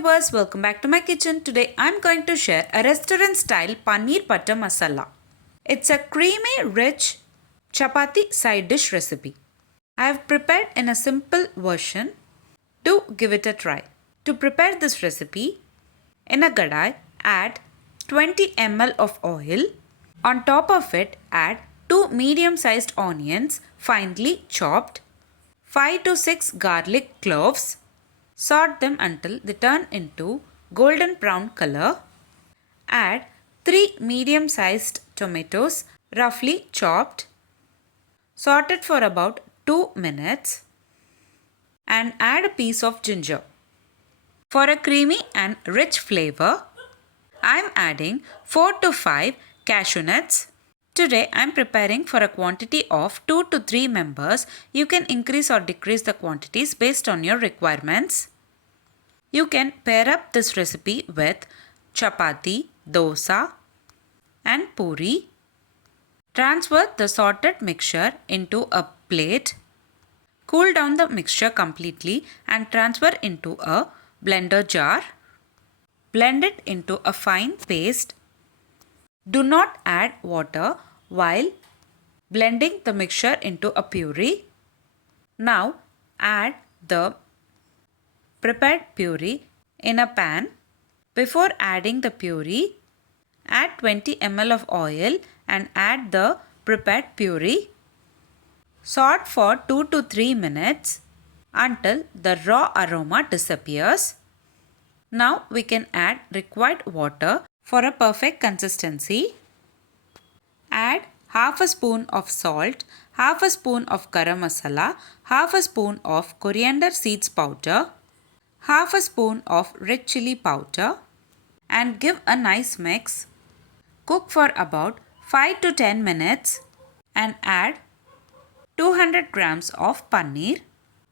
viewers, welcome back to my kitchen. Today I'm going to share a restaurant style paneer butter masala. It's a creamy, rich chapathi side dish recipe. I have prepared in a simple version. Do give it a try. To prepare this recipe, in a kadai add 20 ml of oil. On top of it add 2 medium sized onions finely chopped, 5 to 6 garlic cloves. Sort them until they turn into golden brown color. Add 3 medium sized tomatoes roughly chopped. Saute it for about 2 minutes and add a piece of ginger. For a creamy and rich flavor, I am adding 4 to 5 cashew nuts. Today I am preparing for a quantity of 2 to 3 members. You can increase or decrease the quantities based on your requirements. You can pair up this recipe with chapathi, dosa and puri. Transfer the sorted mixture into a plate. Cool down the mixture completely and transfer into a blender jar. Blend it into a fine paste. Do not add water while blending the mixture into a puree. Now add the prepared puree in a pan. Before adding the puree, add 20 ml of oil and add the prepared puree. Saute for 2 to 3 minutes until the raw aroma disappears. Now we can add required water for a perfect consistency. Add half a spoon of salt, half a spoon of garam masala, half a spoon of coriander seeds powder, half a spoon of red chili powder and give a nice mix. Cook for about 5 to 10 minutes and add 200 grams of paneer.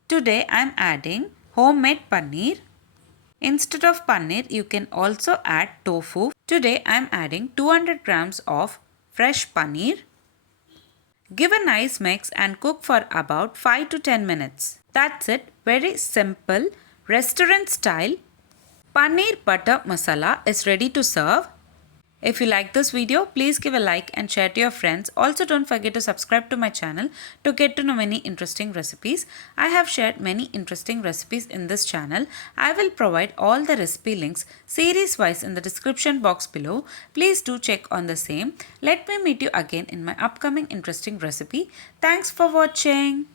Today I am adding homemade paneer. Instead of paneer, you can also add tofu. Today I am adding 200 grams of fresh paneer. Give a nice mix and cook for about 5 to 10 minutes. That's it. Very simple restaurant style paneer butter masala is ready to serve. If you like this video, please give a like and share to your friends. Also, don't forget to subscribe to my channel to get to know many interesting recipes. I have shared many interesting recipes in this channel. I will provide all the recipe links series wise in the description box below. Please do check on the same. Let me meet you again in my upcoming interesting recipe. Thanks for watching.